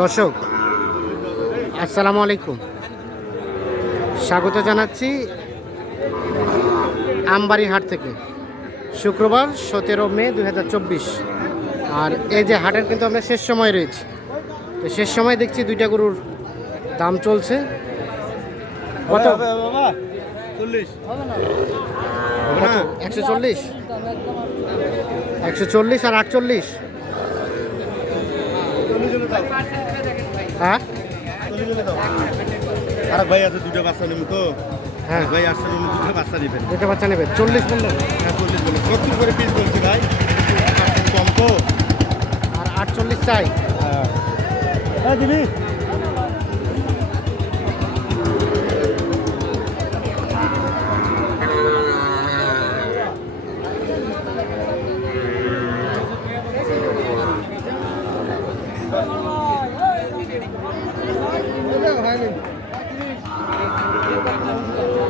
দর্শক, আসসালামু আলাইকুম। স্বাগত জানাচ্ছি আমবাড়ি হাট থেকে। শুক্রবার সতেরো মে দু হাজার চব্বিশ। আর এই যে হাটের কিন্তু আমরা শেষ সময় রয়েছি। তো শেষ সময় দেখছি দুইটা গরুর দাম চলছে। কত? একশো চল্লিশ। একশো চল্লিশ আর আটচল্লিশ। হ্যাঁ? আর ভাই আছে দুটো বাচ্চা নেব তো। হ্যাঁ। ভাই আসছে দুটো বাচ্চা নেবেন। দুটো বাচ্চা নেবে চল্লিশ বললেন হ্যাঁ চল্লিশ বলে সত্তর করে পিস বলছি ভাই। কম তো আর আটচল্লিশ চাই। হ্যাঁ। দিবি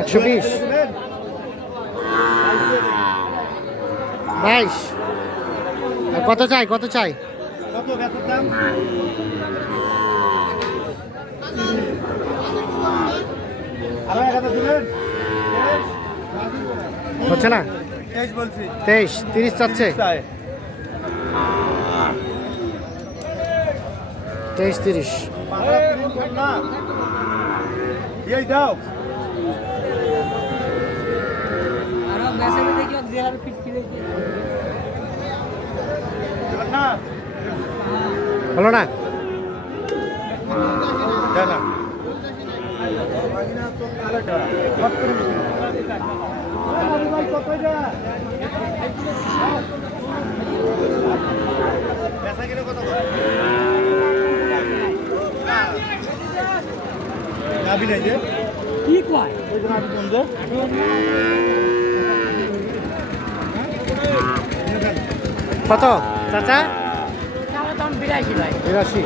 একশো বিশ। বাইশ। কত চাই? কত চাই? হচ্ছে না? তেইশ। তিরিশ চাচ্ছে? তেইশ, তিরিশ। দাও। বেসে দেখি দেহার ফিট ফিরে দেবেন না। হলো না? দেয় না। বেচা কিনে কত করে? নাবি নাই যে কি কয় ওই যে নাবি কোন যে? কত? চাচা? বিরাশি।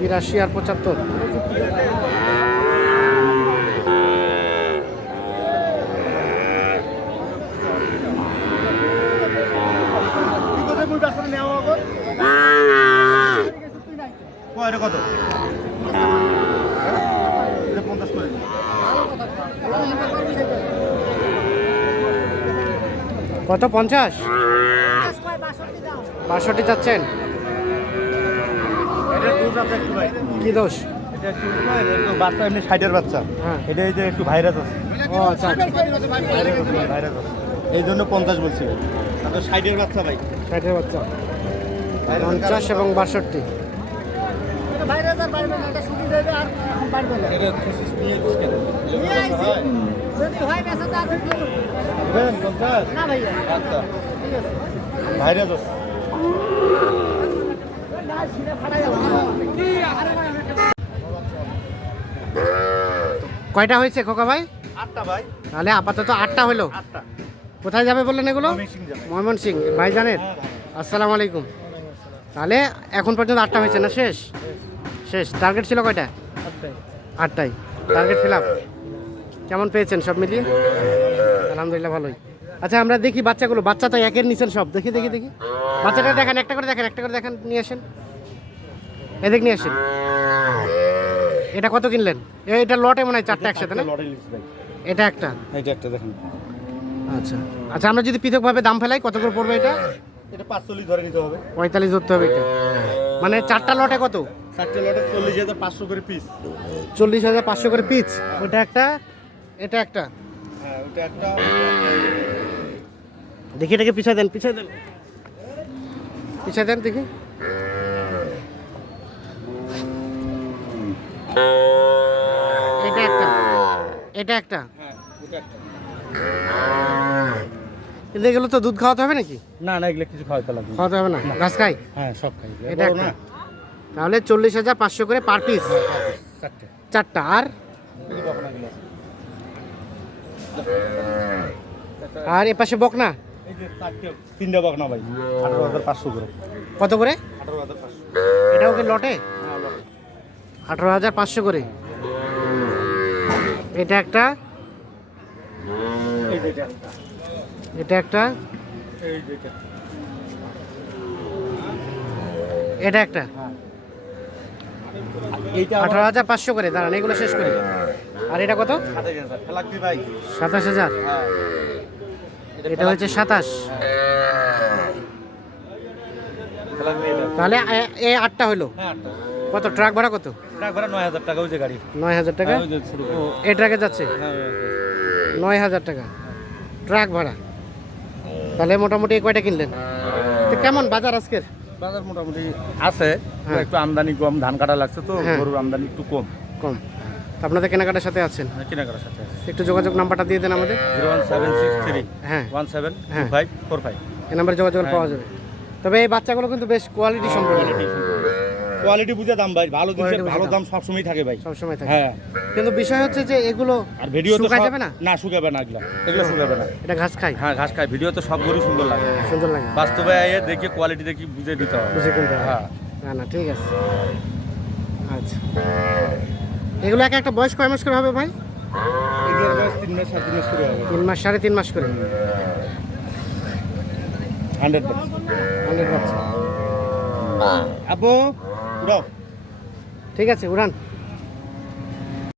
বিরাশি আর পঁচাত্তর কি কথা বই বাসনে নেওয়া হবে কয় এটা কত? এটা পঞ্চাশ করে কত পঞ্চাশ? বাষট্টি চাচ্ছেন? কি দোষ? বাচ্চা এমনি সাইডের বাচ্চা। হ্যাঁ। এটা এই যে একটু ভাইরাস আছে। ও আচ্ছা। ভাইরাস আছে ভাইরাস এই জন্য পঞ্চাশ বলছি। তারপর সাইডের বাচ্চা ভাই। ষাটের বাচ্চা। পঞ্চাশ এবং বাষট্টি। আর বাড়বে না এটা শুকিয়ে যাবে আর বাড়বে না। এটা থিসিস নিয়ে কেন? নিয়ে আইছি। যদি হয় তো আর করব। না ভাইয়া। আচ্ছা। ঠিক আছে। ভাইরাস না যাব কি ভাই কয়টা হয়েছে খোকা ভাই? আটটা ভাই। তাহলে আপাতত আটটা হলো। আটটা। কোথায় যাবে বললেন এগুলো? মিক্সিং যাবে। ময়মনসিং ভাইজানের? হ্যাঁ, ভাই। আসসালামু আলাইকুম। তাহলে এখন পর্যন্ত আটটা হয়েছে না শেষ। শেষ। টার্গেট ছিল কয়টা আটটাই টার্গেট ফিল আপ কেমন পেয়েছেন সব মিলিয়ে? আলহামদুলিল্লাহ ভালোই। আচ্ছা আমরা দেখি বাচ্চাগুলো। বাচ্চা তো একের নিচেন সব। দেখি দেখি দেখি। বাচ্চাটা দেখেন একটা করে দেখেন একটা করে দেখেন নিয়ে আসেন। এদিক নিয়ে আসেন। এটা কত কিনলেন? এটা লটে মনে হয় চারটে একসাথে না? এটা একটা। এইটা একটা দেখেন। আচ্ছা। আচ্ছা আমরা যদি পৃথকভাবে দাম ফেলাই কত করে পড়বে এটা? এটা পাঁচচল্লিশ ধরে নিতে হবে। পঁয়তাল্লিশ ধরতে হবে এটা। মানে চারটা লটে কত? চারটে লটে চল্লিশ হাজার পাঁচশো করে পিস চল্লিশ হাজার পাঁচশো করে পিচ ওটা একটা এটা একটা। হ্যাঁ ওটা একটা। দেখি এটাকে পিছিয়ে দেন পিছিয়ে দেন। পিছিয়ে দেন দেখি। এটা একটা এটা একটা। হ্যাঁ ওটা একটা। কিন্তু এগুলো তো দুধ খাওয়াতে হবে নাকি? না না এগুলো কিছু খাওয়াতে লাগবে খাওয়াতে হবে না? ঘাস খাই? হ্যাঁ সব খাই। এটা না। তাহলে চল্লিশ হাজার পাঁচশো করে পার পিস চারটা। আর। আর এ পাশে বকনা? তিনটে বকনা ভাই। আঠারো হাজার পাঁচশো করে। কত করে? আঠারো হাজার পাঁচশো। এটা ওকে লটে? হ্যাঁ আঠারো হাজার পাঁচশো করে। এটা একটা। এটা একটা। এটা একটা। আঠারো হাজার পাঁচশো করে দাঁড়ান এগুলো শেষ করি। আর এটা কত? সাতাশ হাজার হ্যাঁ। এটা হচ্ছে সাতাশ। তাহলে এ- আটটা হলো। হ্যাঁ কত ট্রাক ভাড়া কত? ট্রাক ভাড়া নয় হাজার টাকা ওই যে গাড়ি। নয় হাজার টাকা? হ্যাঁ, এ ট্রাকে যাচ্ছে? নয় হাজার টাকা। ট্রাক ভাড়া। তাহলে মোটামুটি কয়টা কিনলেন? তো কেমন বাজার আজকের? বাজার মোটামুটি আছে হ্যাঁ। একটু আমদানি কম ধান কাটা লাগছে তো হ্যাঁ। গরুর আমদানি একটু কম। কম। আপনাদের কেনাকাটার সাথে আছেন? মানে কেনাকাটার সাথে একটু যোগাযোগ নাম্বারটা দিয়ে দেন আমাদের। Zero one seven six three হ্যাঁ। ওয়ান সেভেন হ্যাঁ। Five four five. এই নাম্বারে যোগাযোগ হ্যাঁ। পাওয়া যাবে। তবে এই বাচ্চাগুলো কিন্তু বেশ কোয়ালিটি সম্পন্ন। কোয়ালিটি বুঝে দাম ভাই ভালো দিচ্ছে ভালো দাম। দাম সবসময় থাকে ভাই। সবসময় থাকে। হ্যাঁ। কিন্তু বিষয় হচ্ছে যে এগুলো আর ভিডিও তো যাবে না? না শুকাবে না এগুলো। এগুলো শুকাবে না। এটা ঘাস খায়? হ্যাঁ ঘাস খায়। ভিডিও তো সব গরু সুন্দর লাগে। সুন্দর লাগে। বাস্তবে এ দেখে কোয়ালিটি দেখি বুঝে দিতে হবে। বুঝে কিনতে হবে। হ্যাঁ। না না ঠিক আছে। আচ্ছা। এগুলো এক একটা বয়স কয় মাস করে হবে ভাই? এগুলোর বয়স তিন মাস সাড়ে তিন মাস করে হবে। তিন মাস সাড়ে তিন মাস করে। হান্ড্রেড হান্ড্রেড আপু উড়াও। ঠিক আছে উড়ান।